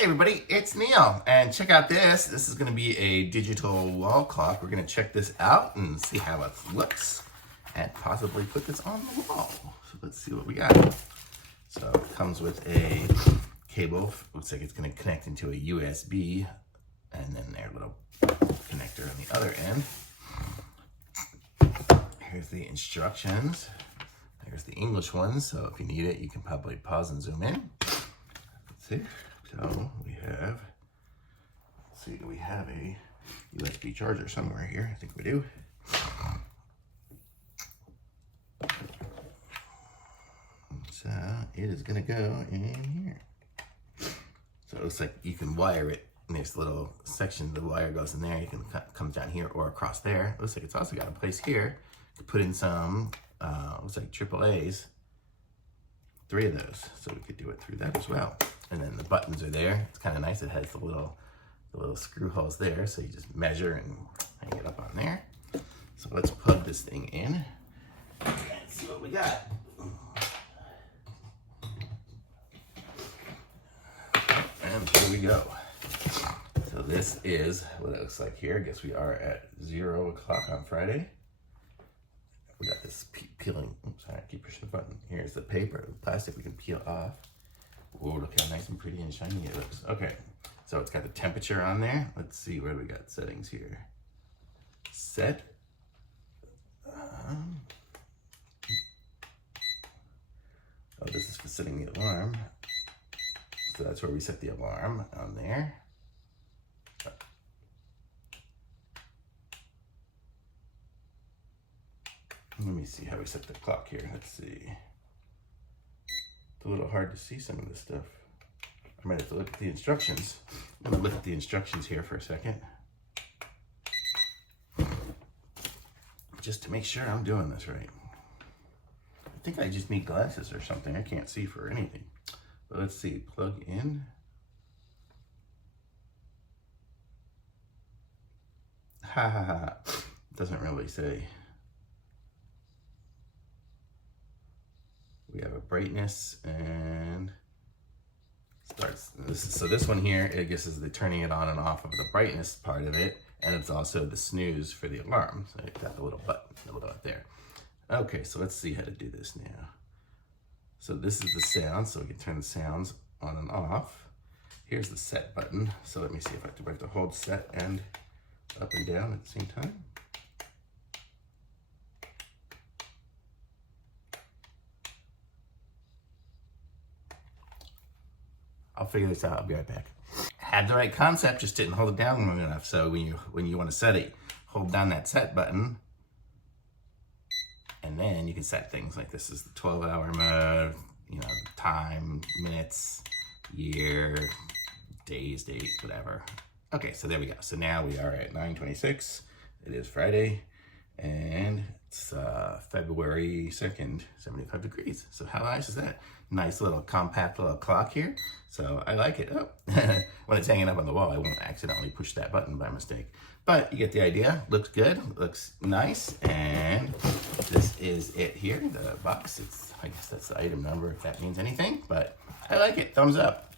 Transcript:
Hey everybody, it's Neil, and check out this. This is going to be a digital wall clock. We're going to check this out and see how it looks, and possibly put this on the wall. So let's see what we got. So it comes with a cable. Looks like it's going to connect into a USB, and then their little connector on the other end. Here's the instructions. There's the English one, so if you need it, you can probably pause and zoom in. Let's see. So we have, let's see, we have a USB charger somewhere here. I think we do. So it is going to go in here. So it looks like you can wire it. And there's a little section, the wire goes in there. You can come down here or across there. It looks like it's also got a place here to put in some, looks like AAAs. 3 of those, so we could do it through that as well. And then the buttons are there. It's kind of nice. It has the little screw holes there, so you just measure and hang it up on there. So let's plug this thing in and see what we got. And here we go. So this is what it looks like here. I guess we are at 0 o'clock on Friday. We got this peeling. Oops, sorry, I keep pushing the button. Here's the paper, the plastic we can peel off. Oh, look how nice and pretty and shiny it looks. Okay, so it's got the temperature on there. Let's see, where do we got settings here? Set. Oh, this is for setting the alarm. So that's where we set the alarm on there. Let me see how we set the clock here. Let's see. It's a little hard to see some of this stuff. I might have to look at the instructions. I'm gonna look at the instructions here for a second. Just to make sure I'm doing this right. I think I just need glasses or something. I can't see for anything. But let's see, plug in. Ha ha ha. Doesn't really say. We have a brightness and starts. So this one here, I guess, is the turning it on and off of the brightness part of it, and it's also the snooze for the alarm. So you've got the little button, the little up there. Okay, so let's see how to do this now. So this is the sound, so we can turn the sounds on and off. Here's the set button. So let me see if I have to hold set and up and down at the same time. I'll figure this out. I'll be right back. Had the right concept, just didn't hold it down long enough. So when you want to set it, hold down that set button, and then you can set things like this is the 12-hour mode, you know, time, minutes, year, days, date, whatever. Okay, so there we go. So now we are at 9:26. It is Friday, and it's February 2nd, 75 degrees. So how nice is that? Nice little compact little clock here. So I like it. Oh, when it's hanging up on the wall, I won't accidentally push that button by mistake. But you get the idea. Looks good, looks nice. And this is it here, the box. I guess that's the item number if that means anything, but I like it. Thumbs up.